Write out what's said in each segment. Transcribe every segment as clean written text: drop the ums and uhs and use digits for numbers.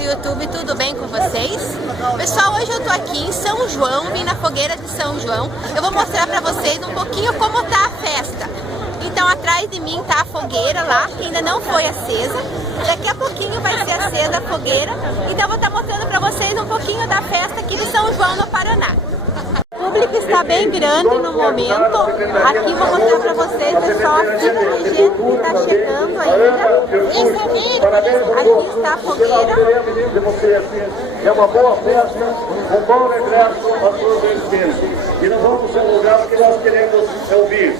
do YouTube, tudo bem com vocês? Pessoal, hoje eu tô aqui em São João, vim na fogueira de São João. Eu vou mostrar pra vocês um pouquinho como tá a festa. Então atrás de mim tá a fogueira lá, que ainda não foi acesa. Daqui a pouquinho vai ser acesa a fogueira. Então eu vou estar mostrando pra vocês um pouquinho da festa aqui de São João, no Paraná. O público está bem grande no momento. Aqui vou mostrar para vocês, pessoal, a fila de gente que está chegando ainda. Aqui está a fogueira. É uma boa festa, um bom regresso à sua existência. E não vamos ser lugar que nós queremos ouvir.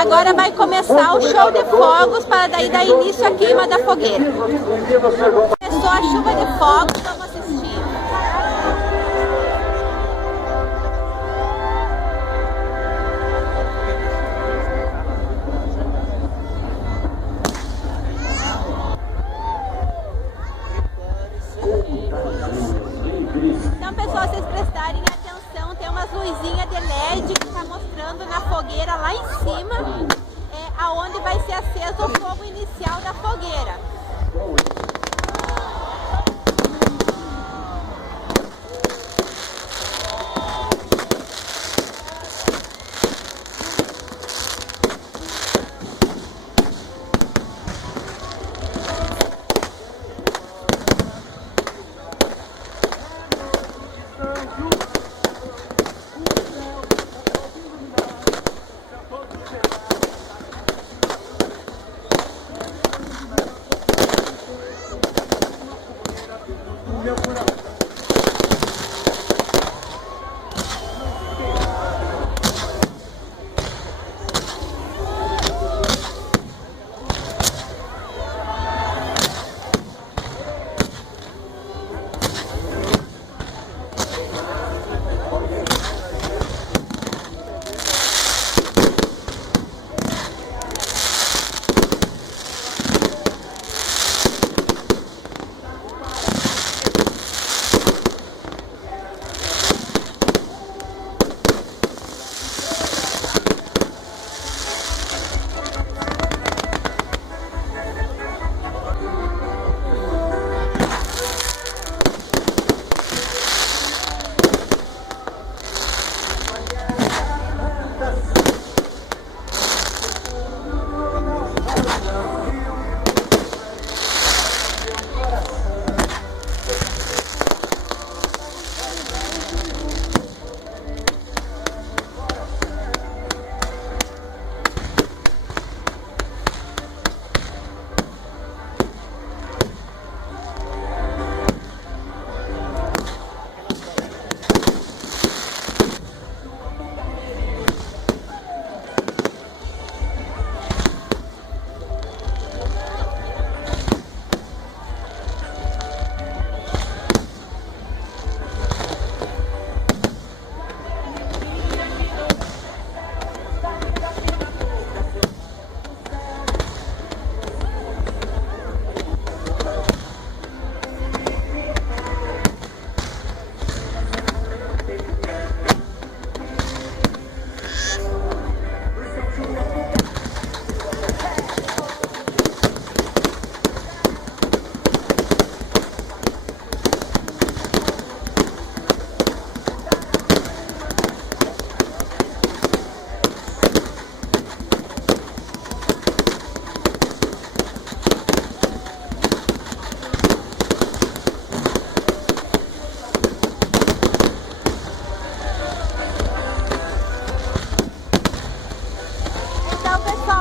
Agora vai começar o show de fogos para daí dar início à queima da fogueira. Começou a chuva de fogos, vamos assistir. Então, pessoal, vocês prestarem atenção, tem umas luzinhas de LED que está mostrando na fogueira lá em cima, aonde vai ser aceso o fogo inicial da fogueira.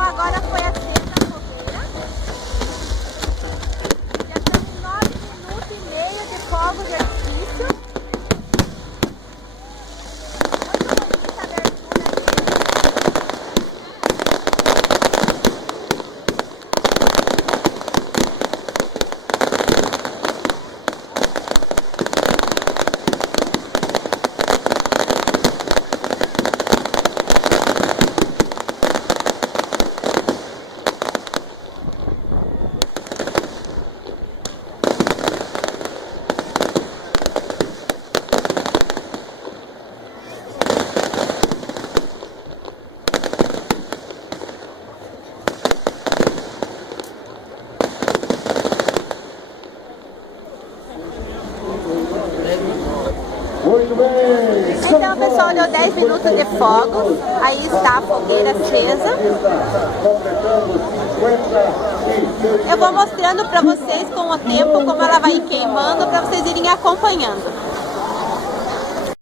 Agora foi acesa a fogueira. Já estamos em 9 minutos e meio de fogos de artifício. Muito bonita a abertura Muito bem. Então, pessoal, deu 10 minutos de fogo. Aí está a fogueira acesa. Eu vou mostrando para vocês com o tempo como ela vai queimando, para vocês irem acompanhando.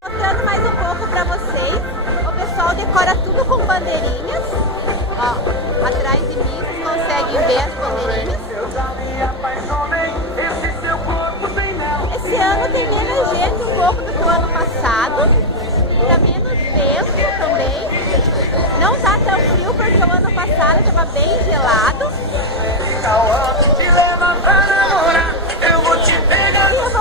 Mostrando mais um pouco para vocês. O pessoal decora tudo com bandeirinhas. Ó, atrás de mim vocês conseguem ver as bandeirinhas. Esse ano tem menos gente um pouco do que o ano passado. Tá menos vento também. Não tá tão frio porque o ano passado estava bem gelado. E eu vou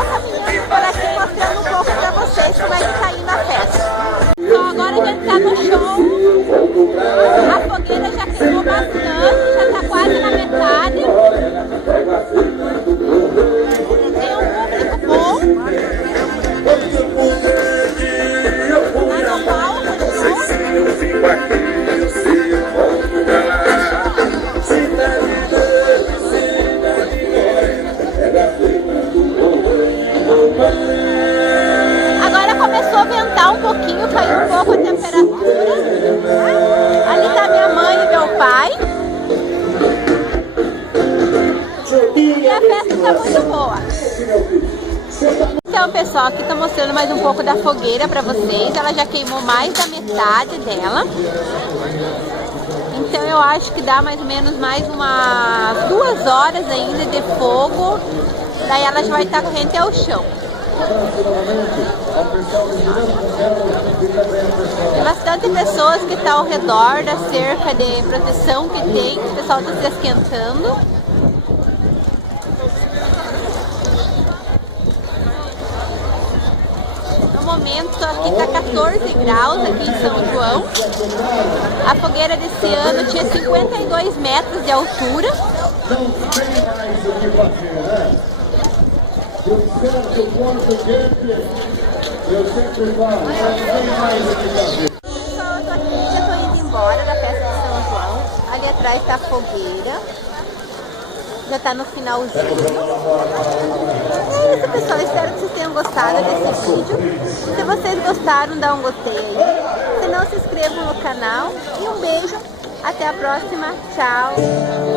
caminhando por aqui mostrando um pouco pra vocês como é que tá indo a festa. Então agora de entrar no show, a fogueira já queimou bastante, já tá quase na metade. Tem um público bom. Lá no palco, agora começou a ventar um pouquinho, caiu um pouco a temperatura. Ali tá minha mãe e meu pai. E a festa tá muito boa. Então, pessoal, aqui tá mostrando mais um pouco da fogueira pra vocês. Ela já queimou mais da metade dela. Então eu acho que dá mais ou menos mais umas 2 horas ainda de fogo. Daí ela já vai estar corrente ao chão. Tem bastante pessoas que estão ao redor da cerca de proteção que tem. O pessoal está se esquentando. No momento aqui está 14 graus aqui em São João. A fogueira desse ano tinha 52 metros de altura. Eu sempre falo, Pessoal, eu tô aqui, já tô indo embora da festa de São João. Ali atrás tá a fogueira. Já tá no finalzinho. É isso, pessoal. Espero que vocês tenham gostado desse vídeo. Se vocês gostaram, dá um gostei aí. Se não, se inscrevam no canal. E um beijo. Até a próxima. Tchau.